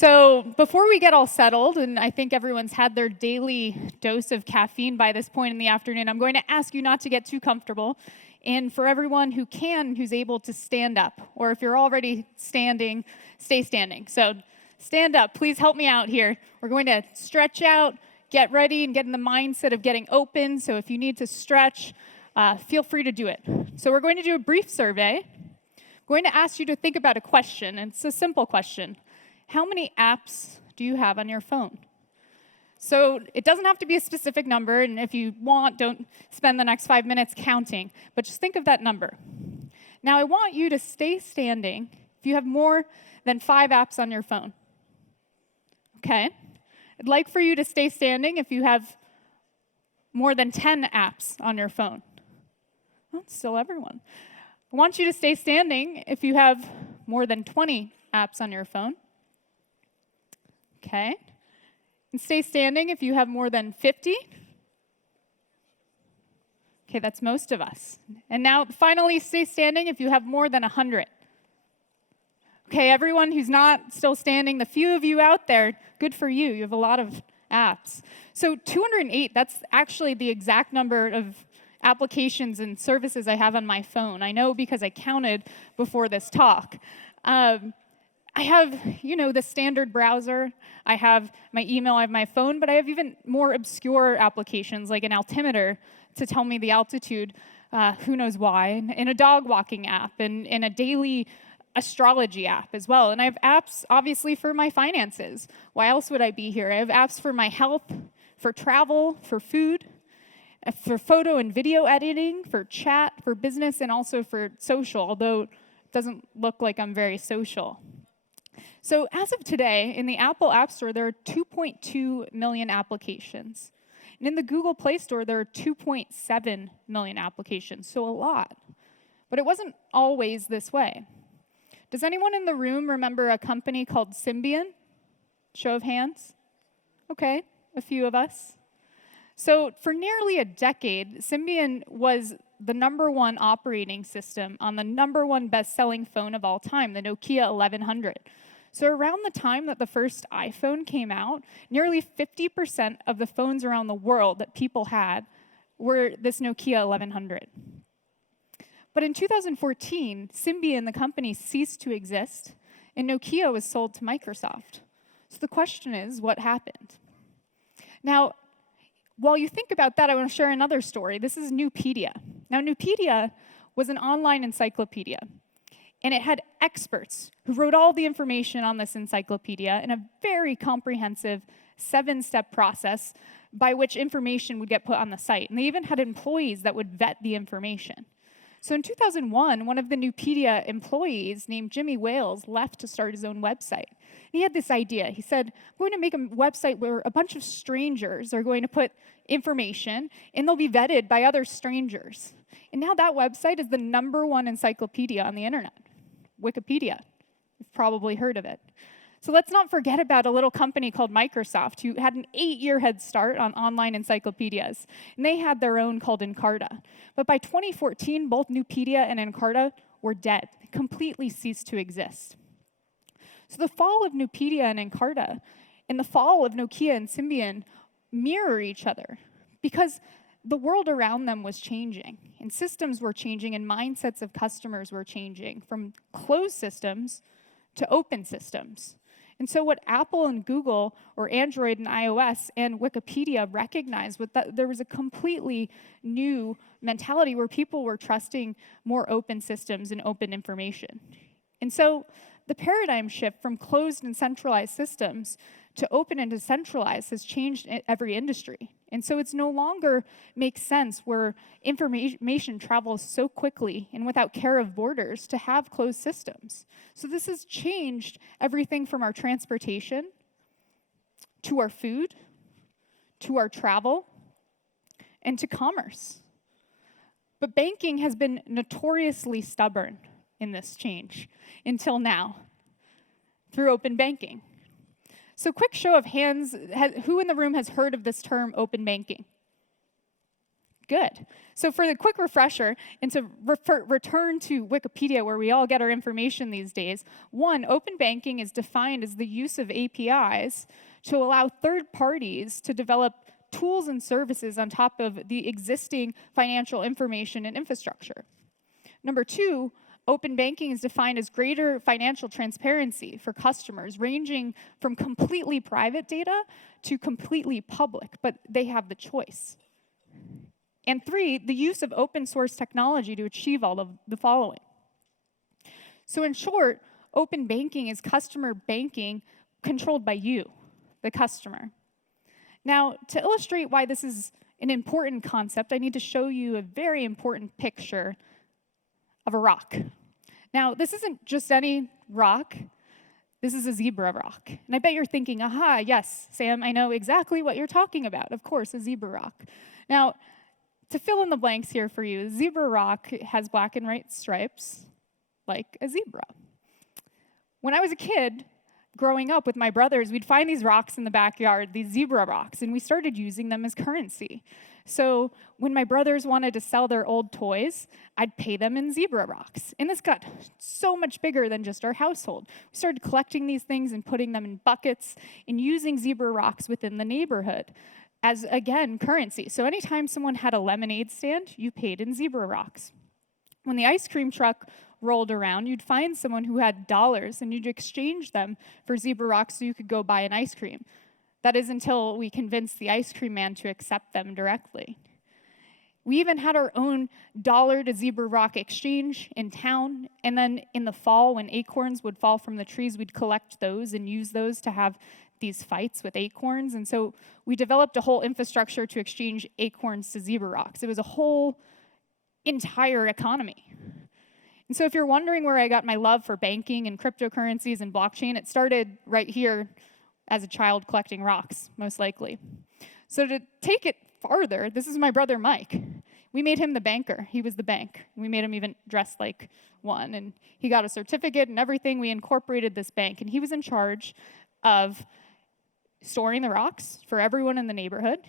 So before we get all settled, and I think everyone's had their daily dose of caffeine by this point in the afternoon, I'm going to ask you not to get too comfortable. And for everyone who can, who's able to stand up, or if you're already standing, stay standing. So stand up. Please help me out here. We're going to stretch out, get ready, and get in the mindset of getting open. So if you need to stretch, feel free to do it. So we're going to do a brief survey. I'm going to ask you to think about a question, and it's a simple question. How many apps do you have on your phone? So it doesn't have to be a specific number, and if you want, don't spend the next 5 minutes counting, but just think of that number. Now I want you to stay standing if you have more than 5 apps on your phone. Okay? I'd like for you to stay standing if you have more than 10 apps on your phone. Well, it's still everyone. I want you to stay standing if you have more than 20 apps on your phone. Okay. And stay standing if you have more than 50. Okay, that's most of us. And now, finally, stay standing if you have more than 100. Okay, everyone who's not still standing, the few of you out there, good for you. You have a lot of apps. So 208, that's actually the exact number of applications and services I have on my phone. I know because I counted before this talk. I have, the standard browser. I have my email, I have my phone, but I have even more obscure applications like an altimeter to tell me the altitude, who knows why, and a dog walking app, and a daily astrology app as well. And I have apps, obviously, for my finances. Why else would I be here? I have apps for my health, for travel, for food, for photo and video editing, for chat, for business, and also for social, although it doesn't look like I'm very social. So as of today, in the Apple App Store, there are 2.2 million applications. And in the Google Play Store, there are 2.7 million applications, so a lot. But it wasn't always this way. Does anyone in the room remember a company called Symbian? Show of hands. Okay, a few of us. So for nearly a decade, Symbian was the #1 operating system on the #1 best-selling phone of all time, the Nokia 1100. So around the time that the first iPhone came out, nearly 50% of the phones around the world that people had were this Nokia 1100. But in 2014, Symbian, the company, ceased to exist, and Nokia was sold to Microsoft. So the question is, what happened? Now, while you think about that, I want to share another story. This is Nupedia. Now, Nupedia was an online encyclopedia. And it had experts who wrote all the information on this encyclopedia in a very comprehensive 7-step process by which information would get put on the site. And they even had employees that would vet the information. So in 2001, one of the Nupedia employees named Jimmy Wales left to start his own website. And he had this idea. He said, I'm going to make a website where a bunch of strangers are going to put information, and they'll be vetted by other strangers. And now that website is the #1 encyclopedia on the internet. Wikipedia. You've probably heard of it. So let's not forget about a little company called Microsoft who had an 8-year head start on online encyclopedias. And they had their own called Encarta. But by 2014, both Nupedia and Encarta were dead. They completely ceased to exist. So the fall of Nupedia and Encarta and the fall of Nokia and Symbian mirror each other because the world around them was changing, and systems were changing, and mindsets of customers were changing from closed systems to open systems. And so what Apple and Google, or Android and iOS, and Wikipedia recognized was that there was a completely new mentality where people were trusting more open systems and open information. And so the paradigm shift from closed and centralized systems to open and decentralized has changed every industry. And so it's no longer makes sense where information travels so quickly and without care of borders to have closed systems. So this has changed everything from our transportation to our food, to our travel, and to commerce. But banking has been notoriously stubborn in this change until now through open banking. So quick show of hands, who in the room has heard of this term open banking? Good. So for the quick refresher, and to return to Wikipedia, where we all get our information these days, one, open banking is defined as the use of APIs to allow third parties to develop tools and services on top of the existing financial information and infrastructure. Number two, open banking is defined as greater financial transparency for customers, ranging from completely private data to completely public, but they have the choice. And three, the use of open source technology to achieve all of the following. So in short, open banking is customer banking controlled by you, the customer. Now, to illustrate why this is an important concept, I need to show you a very important picture of a rock. Now, this isn't just any rock. This is a zebra rock. And I bet you're thinking, aha, yes, Sam, I know exactly what you're talking about. Of course, a zebra rock. Now, to fill in the blanks here for you, zebra rock has black and white stripes, like a zebra. When I was a kid, growing up with my brothers, we'd find these rocks in the backyard, these zebra rocks, and we started using them as currency. So when my brothers wanted to sell their old toys, I'd pay them in zebra rocks. And this got so much bigger than just our household. We started collecting these things and putting them in buckets and using zebra rocks within the neighborhood as, again, currency. So anytime someone had a lemonade stand, you paid in zebra rocks. When the ice cream truck rolled around, you'd find someone who had dollars, and you'd exchange them for zebra rocks so you could go buy an ice cream. That is until we convinced the ice cream man to accept them directly. We even had our own dollar to zebra rock exchange in town, and then in the fall, when acorns would fall from the trees, we'd collect those and use those to have these fights with acorns. And so we developed a whole infrastructure to exchange acorns to zebra rocks. It was a whole entire economy. And so if you're wondering where I got my love for banking and cryptocurrencies and blockchain, it started right here as a child collecting rocks, most likely. So to take it farther, this is my brother Mike. We made him the banker. He was the bank. We made him even dress like one. And he got a certificate and everything. We incorporated this bank. And he was in charge of storing the rocks for everyone in the neighborhood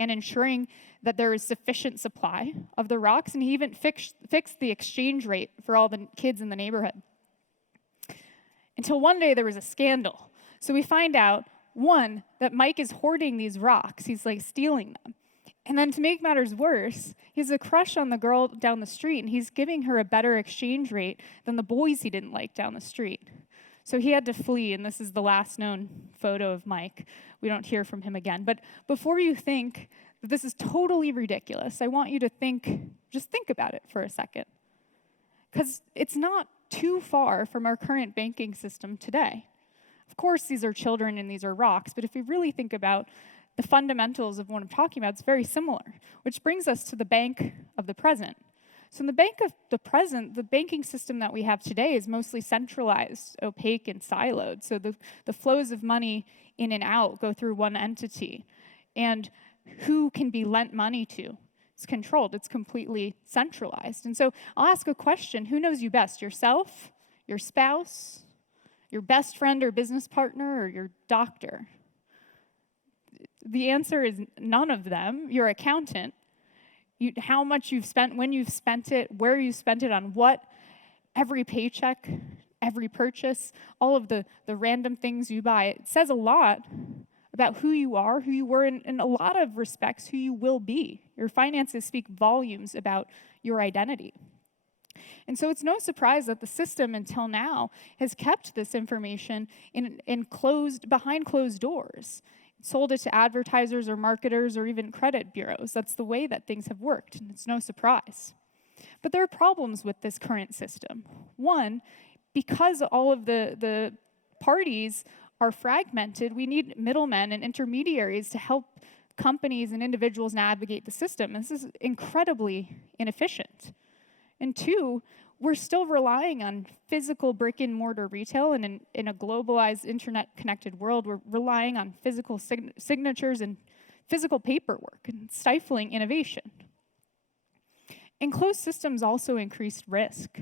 and ensuring that there was sufficient supply of the rocks. And he even fixed the exchange rate for all the kids in the neighborhood. Until one day there was a scandal. So we find out, one, that Mike is hoarding these rocks. He's like stealing them. And then to make matters worse, he has a crush on the girl down the street, and he's giving her a better exchange rate than the boys he didn't like down the street. So he had to flee, and this is the last known photo of Mike. We don't hear from him again. But before you think that this is totally ridiculous, I want you to just think about it for a second. Because it's not too far from our current banking system today. Of course, these are children and these are rocks, but if we really think about the fundamentals of what I'm talking about, it's very similar, which brings us to the bank of the present. So in the bank of the present, the banking system that we have today is mostly centralized, opaque, and siloed. So the flows of money in and out go through one entity. And who can be lent money to? It's controlled. It's completely centralized. And so I'll ask a question. Who knows you best, yourself, your spouse, your best friend or business partner, or your doctor? The answer is none of them. Your accountant. How much you've spent, when you've spent it, where you spent it, on what, every paycheck, every purchase, all of the random things you buy. It says a lot about who you are, who you were, in a lot of respects, who you will be. Your finances speak volumes about your identity. And so it's no surprise that the system until now has kept this information behind closed doors. Sold it to advertisers or marketers or even credit bureaus. That's the way that things have worked, and it's no surprise. But there are problems with this current system. One, because all of the parties are fragmented, we need middlemen and intermediaries to help companies and individuals navigate the system. This is incredibly inefficient. And two, we're still relying on physical brick-and-mortar retail, and in a globalized, internet-connected world, we're relying on physical signatures and physical paperwork, and stifling innovation. Enclosed systems also increased risk.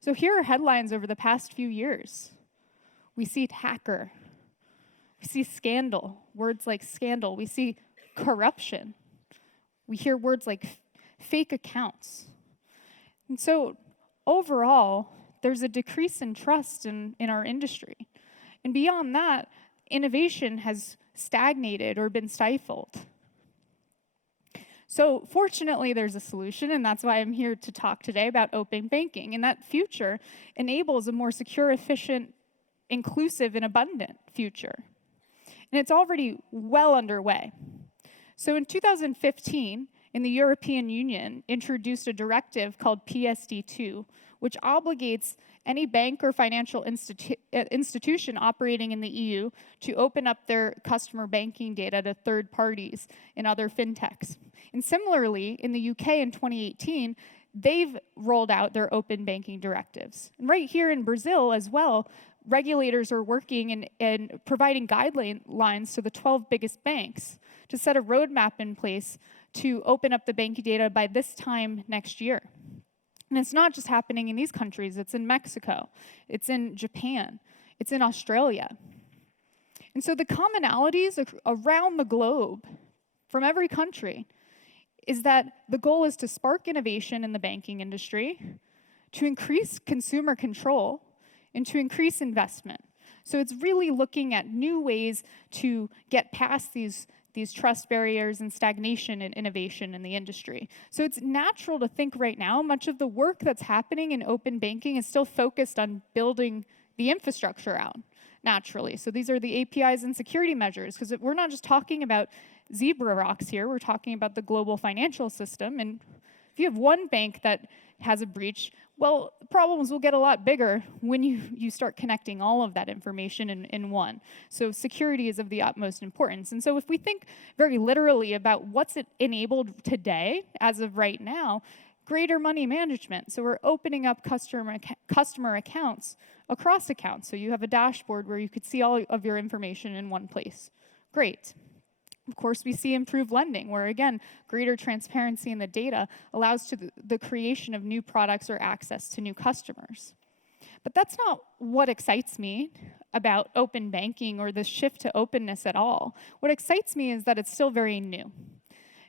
So here are headlines over the past few years. We see hacker. We see scandal, words like scandal. We see corruption. We hear words like fake accounts. And so overall, there's a decrease in trust in our industry. And beyond that, innovation has stagnated or been stifled. So fortunately, there's a solution, and that's why I'm here to talk today about open banking. And that future enables a more secure, efficient, inclusive, and abundant future. And it's already well underway. So in 2015, the European Union introduced a directive called PSD2, which obligates any bank or financial institution operating in the EU to open up their customer banking data to third parties and other fintechs. And similarly, in the UK in 2018, they've rolled out their open banking directives. And right here in Brazil as well, regulators are working and providing guidelines to the 12 biggest banks to set a roadmap in place to open up the banking data by this time next year. And it's not just happening in these countries, it's in Mexico, it's in Japan, it's in Australia. And so the commonalities around the globe from every country is that the goal is to spark innovation in the banking industry, to increase consumer control, and to increase investment. So it's really looking at new ways to get past these trust barriers and stagnation and innovation in the industry. So it's natural to think right now, much of the work that's happening in open banking is still focused on building the infrastructure out, naturally. So these are the APIs and security measures, because we're not just talking about zebra rocks here, we're talking about the global financial system. And if you have one bank that has a breach, well, problems will get a lot bigger when you start connecting all of that information in one. So security is of the utmost importance. And so if we think very literally about what's it enabled today, as of right now, greater money management. So we're opening up customer accounts across accounts. So you have a dashboard where you could see all of your information in one place. Great. Of course, we see improved lending, where again, greater transparency in the data allows to the creation of new products or access to new customers. But that's not what excites me about open banking or the shift to openness at all. What excites me is that it's still very new.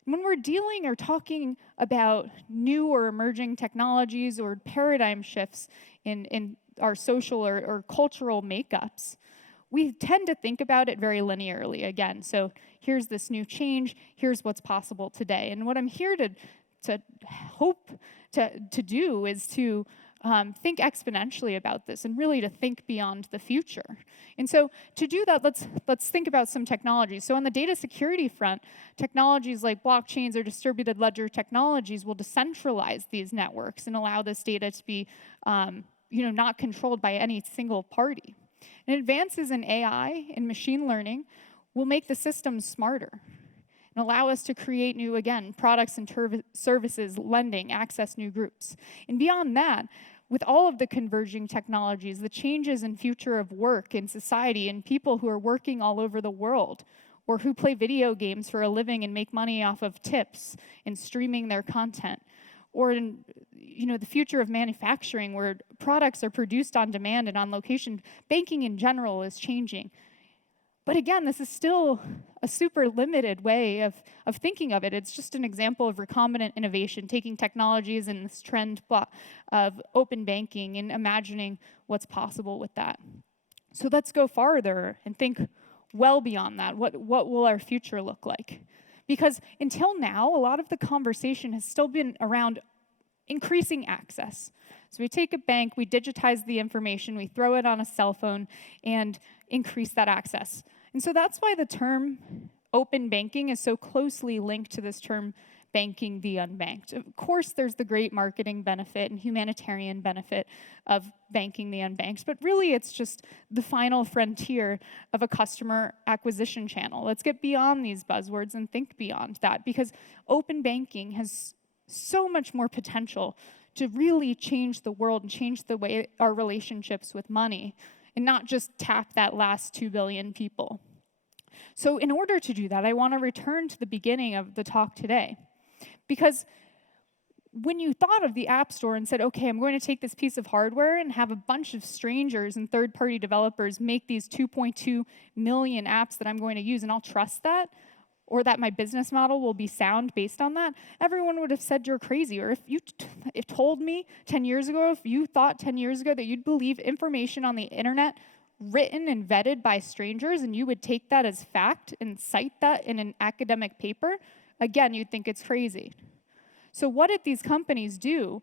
When we're dealing or talking about new or emerging technologies or paradigm shifts in our social or cultural makeups, we tend to think about it very linearly again. So here's this new change, here's what's possible today. And what I'm here to hope to do is to think exponentially about this and really to think beyond the future. And so to do that, let's think about some technologies. So on the data security front, technologies like blockchains or distributed ledger technologies will decentralize these networks and allow this data to be not controlled by any single party. And advances in AI and machine learning will make the system smarter and allow us to create new, again, products and services, lending, access new groups. And beyond that, with all of the converging technologies, the changes in future of work in society and people who are working all over the world or who play video games for a living and make money off of tips and streaming their content, or in the future of manufacturing where products are produced on demand and on location, banking in general is changing. But again, this is still a super limited way of thinking of it. It's just an example of recombinant innovation, taking technologies and this trend of open banking and imagining what's possible with that. So let's go farther and think well beyond that. What will our future look like? Because until now, a lot of the conversation has still been around increasing access. So we take a bank, we digitize the information, we throw it on a cell phone, and increase that access. And so that's why the term open banking is so closely linked to this term banking the unbanked. Of course, there's the great marketing benefit and humanitarian benefit of banking the unbanked, but really it's just the final frontier of a customer acquisition channel. Let's get beyond these buzzwords and think beyond that, because open banking has so much more potential to really change the world and change the way our relationships with money, and not just tap that last 2 billion people. So in order to do that, I want to return to the beginning of the talk today. Because when you thought of the App Store and said, okay, I'm going to take this piece of hardware and have a bunch of strangers and third-party developers make these 2.2 million apps that I'm going to use, and I'll trust that, or that my business model will be sound based on that, everyone would have said you're crazy. Or if you told me 10 years ago, if you thought 10 years ago that you'd believe information on the internet written and vetted by strangers and you would take that as fact and cite that in an academic paper, again, you'd think it's crazy. So what did these companies do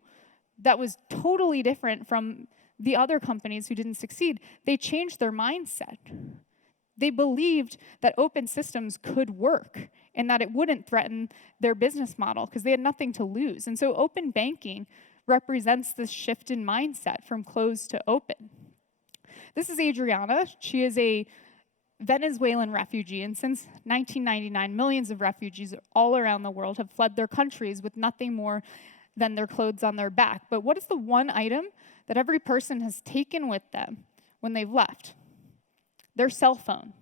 that was totally different from the other companies who didn't succeed? They changed their mindset. They believed that open systems could work and that it wouldn't threaten their business model because they had nothing to lose. And so open banking represents this shift in mindset from closed to open. This is Adriana. She is a Venezuelan refugee, and since 1999, millions of refugees all around the world have fled their countries with nothing more than their clothes on their back. But what is the one item that every person has taken with them when they've left? Their cell phone.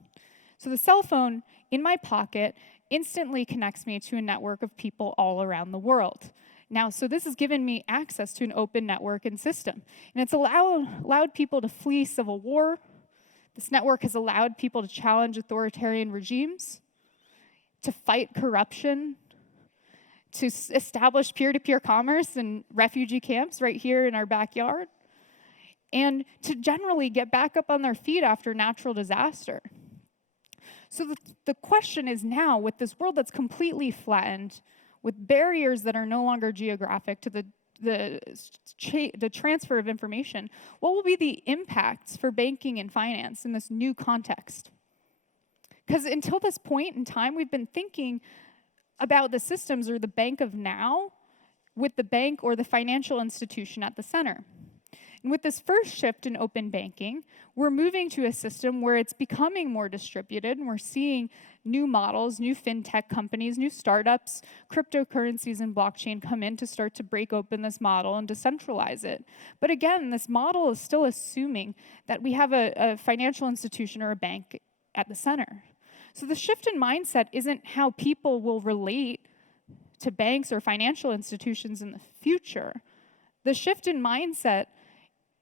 So the cell phone in my pocket instantly connects me to a network of people all around the world. Now, so this has given me access to an open network and system. And it's allowed people to flee civil war. This network has allowed people to challenge authoritarian regimes, to fight corruption, to establish peer-to-peer commerce in refugee camps right here in our backyard, and to generally get back up on their feet after natural disaster. So the question is now, with this world that's completely flattened, with barriers that are no longer geographic to the transfer of information, what will be the impacts for banking and finance in this new context? Because until this point in time, we've been thinking about the systems or the bank of now with the bank or the financial institution at the center. And with this first shift in open banking, we're moving to a system where it's becoming more distributed, and we're seeing new models, new fintech companies, new startups, cryptocurrencies, and blockchain come in to start to break open this model and decentralize it. But again, this model is still assuming that we have a financial institution or a bank at the center. So the shift in mindset isn't how people will relate to banks or financial institutions in the future. The shift in mindset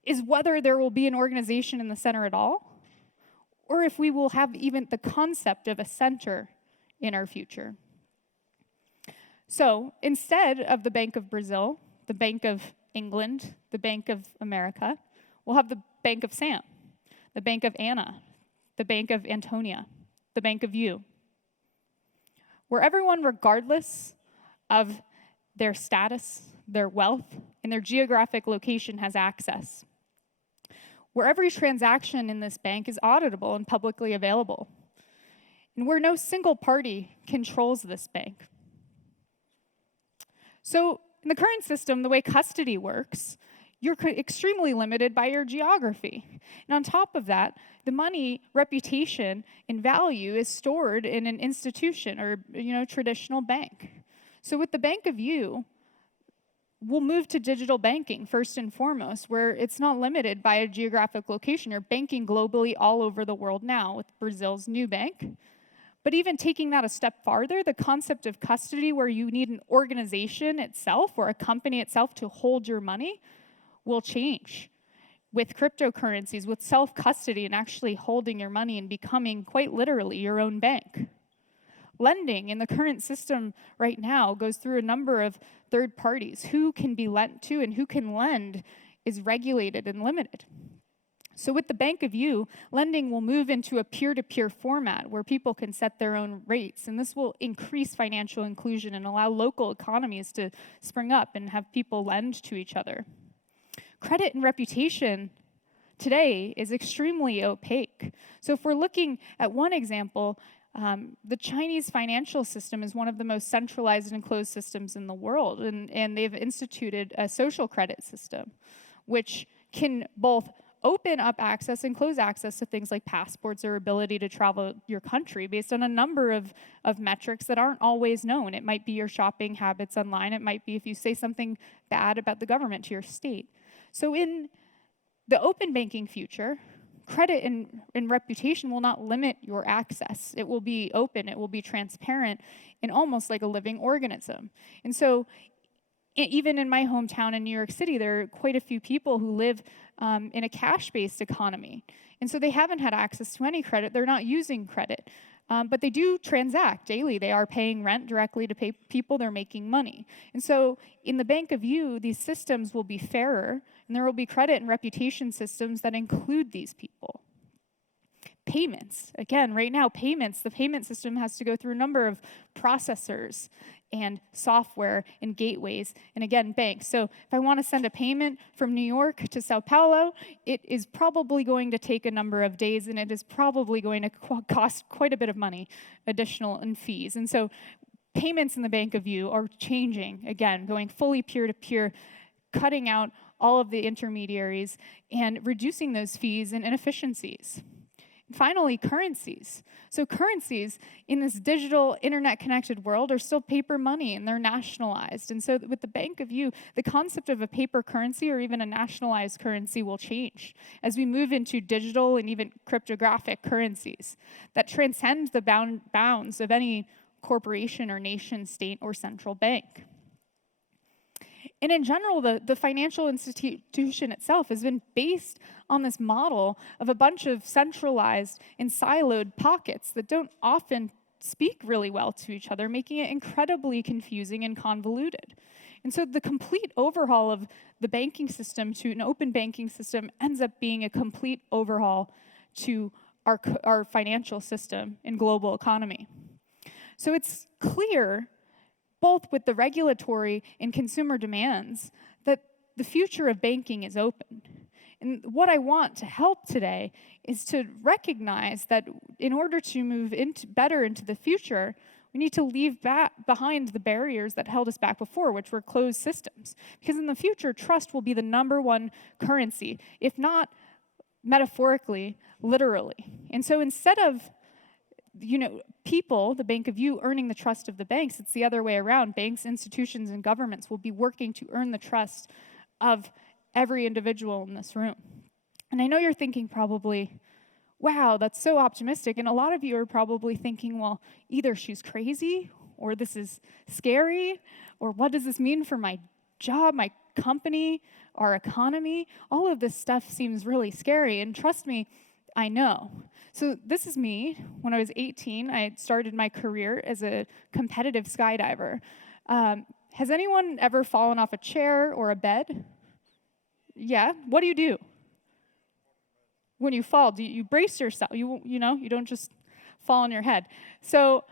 is whether there will be an organization in the center at all, or if we will have even the concept of a center in our future. So instead of the Bank of Brazil, the Bank of England, the Bank of America, we'll have the Bank of Sam, the Bank of Anna, the Bank of Antonia, the Bank of you, where everyone, regardless of their status, their wealth, and their geographic location, has access, where every transaction in this bank is auditable and publicly available, and where no single party controls this bank. So in the current system, the way custody works, you're extremely limited by your geography. And on top of that, the money, reputation, and value is stored in an institution or traditional bank. So with the Bank of You, we'll move to digital banking first and foremost, where it's not limited by a geographic location. You're banking globally all over the world now with Brazil's new bank. But even taking that a step farther, the concept of custody, where you need an organization itself or a company itself to hold your money, will change with cryptocurrencies, with self-custody and actually holding your money and becoming quite literally your own bank. Lending in the current system right now goes through a number of third parties. Who can be lent to and who can lend is regulated and limited. So with the Bank of You, lending will move into a peer-to-peer format where people can set their own rates, and this will increase financial inclusion and allow local economies to spring up and have people lend to each other. Credit and reputation today is extremely opaque. So if we're looking at one example, the Chinese financial system is one of the most centralized and closed systems in the world, and they've instituted a social credit system, which can both open up access and close access to things like passports or ability to travel your country based on a number of metrics that aren't always known. It might be your shopping habits online. It might be if you say something bad about the government to your state. So in the open banking future, credit and reputation will not limit your access. It will be open, it will be transparent, and almost like a living organism. And so even in my hometown in New York City, there are quite a few people who live in a cash-based economy. And so they haven't had access to any credit. They're not using credit. But they do transact daily. They are paying rent directly to pay people. They're making money. And so in the bank of you, these systems will be fairer, and there will be credit and reputation systems that include these people. Payments. Again, right now, payments, the payment system has to go through a number of processors and software and gateways, and again, banks. So if I want to send a payment from New York to São Paulo, it is probably going to take a number of days, and it is probably going to cost quite a bit of money, additional in fees. And so payments in the bank of you are changing, again, going fully peer-to-peer, cutting out all of the intermediaries and reducing those fees and inefficiencies. Finally, currencies. So currencies in this digital, internet-connected world are still paper money, and they're nationalized. And so with the Bank of You, the concept of a paper currency or even a nationalized currency will change as we move into digital and even cryptographic currencies that transcend the bounds of any corporation or nation, state, or central bank. And in general, the financial institution itself has been based on this model of a bunch of centralized and siloed pockets that don't often speak really well to each other, making it incredibly confusing and convoluted. And so the complete overhaul of the banking system to an open banking system ends up being a complete overhaul to our financial system and global economy. So it's clear, both with the regulatory and consumer demands, that the future of banking is open. And what I want to help today is to recognize that in order to move better into the future, we need to leave behind the barriers that held us back before, which were closed systems. Because in the future, trust will be the #1 currency, if not metaphorically, literally. And so instead of people, the Bank of You, earning the trust of the banks, it's the other way around. Banks, institutions, and governments will be working to earn the trust of every individual in this room. And I know you're thinking probably, wow, that's so optimistic. And a lot of you are probably thinking, well, either she's crazy, or this is scary, or what does this mean for my job, my company, our economy? All of this stuff seems really scary. And trust me, I know. So this is me. When I was 18, I started my career as a competitive skydiver. Has anyone ever fallen off a chair or a bed? Yeah? What do? When you fall, do you brace yourself? You don't just fall on your head. So,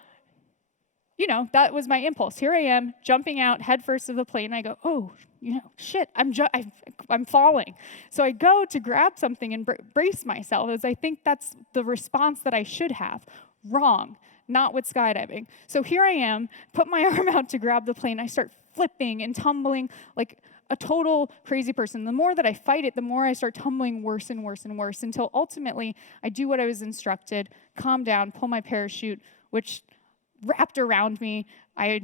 that was my impulse. Here I am, jumping out headfirst of the plane. I go, oh, shit, I'm falling. So I go to grab something and brace myself, as I think that's the response that I should have. Wrong, not with skydiving. So here I am, put my arm out to grab the plane. I start flipping and tumbling like a total crazy person. The more that I fight it, the more I start tumbling worse and worse and worse, until ultimately I do what I was instructed, calm down, pull my parachute, which wrapped around me. I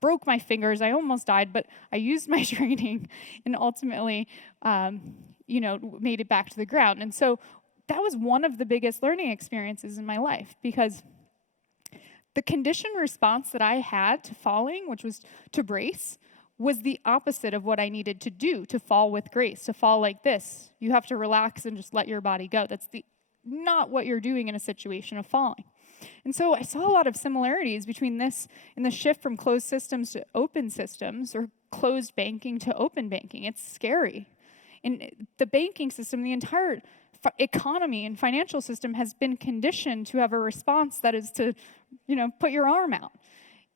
broke my fingers. I almost died, but I used my training and ultimately, made it back to the ground. And so that was one of the biggest learning experiences in my life, because the conditioned response that I had to falling, which was to brace, was the opposite of what I needed to do to fall with grace, to fall like this. You have to relax and just let your body go. That's not what you're doing in a situation of falling. And so I saw a lot of similarities between this and the shift from closed systems to open systems, or closed banking to open banking. It's scary. And the banking system, the entire economy and financial system has been conditioned to have a response that is to, put your arm out.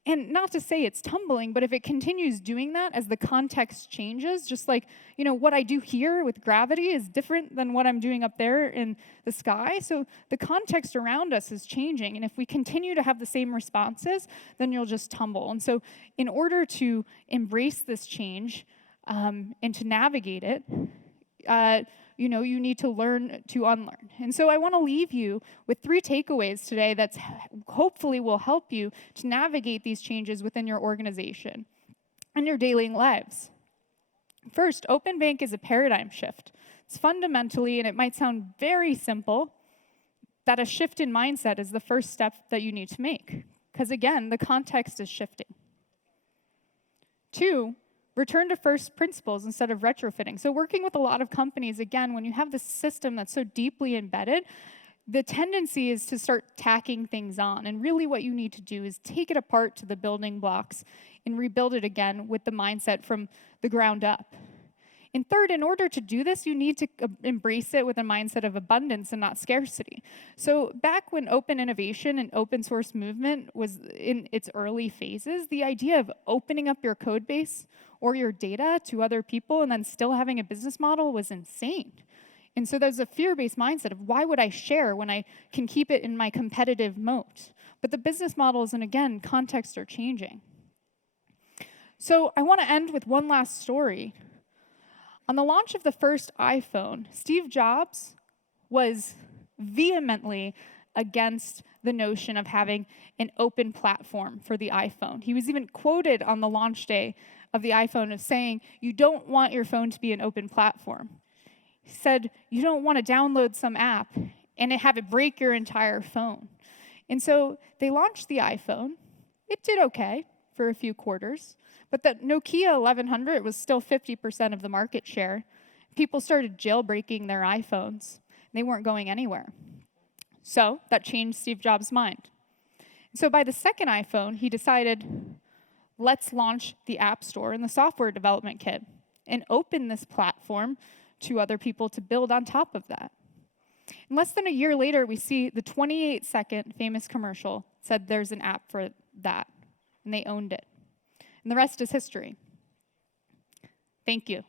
And not to say it's tumbling, but if it continues doing that as the context changes, just like, what I do here with gravity is different than what I'm doing up there in the sky. So the context around us is changing. And if we continue to have the same responses, then you'll just tumble. And so in order to embrace this change and to navigate it, you need to learn to unlearn. And so I want to leave you with 3 takeaways today that hopefully will help you to navigate these changes within your organization and your daily lives. First, open bank is a paradigm shift. It's fundamentally, and it might sound very simple, that a shift in mindset is the first step that you need to make. Because again, the context is shifting. 2, return to first principles instead of retrofitting. So working with a lot of companies, again, when you have this system that's so deeply embedded, the tendency is to start tacking things on. And really what you need to do is take it apart to the building blocks and rebuild it again with the mindset from the ground up. And third, in order to do this, you need to embrace it with a mindset of abundance and not scarcity. So back when open innovation and open source movement was in its early phases, the idea of opening up your code base or your data to other people and then still having a business model was insane. And so there's a fear-based mindset of why would I share when I can keep it in my competitive moat? But the business models and again, contexts are changing. So I want to end with one last story. On the launch of the first iPhone, Steve Jobs was vehemently against the notion of having an open platform for the iPhone. He was even quoted on the launch day of the iPhone as saying, "You don't want your phone to be an open platform." He said, "You don't want to download some app and have it break your entire phone." And so they launched the iPhone. It did okay for a few quarters. But the Nokia 1100 was still 50% of the market share. People started jailbreaking their iPhones. They weren't going anywhere. So that changed Steve Jobs' mind. So by the second iPhone, he decided, let's launch the App Store and the software development kit and open this platform to other people to build on top of that. And less than a year later, we see the 28-second famous commercial said there's an app for that, and they owned it. And the rest is history. Thank you.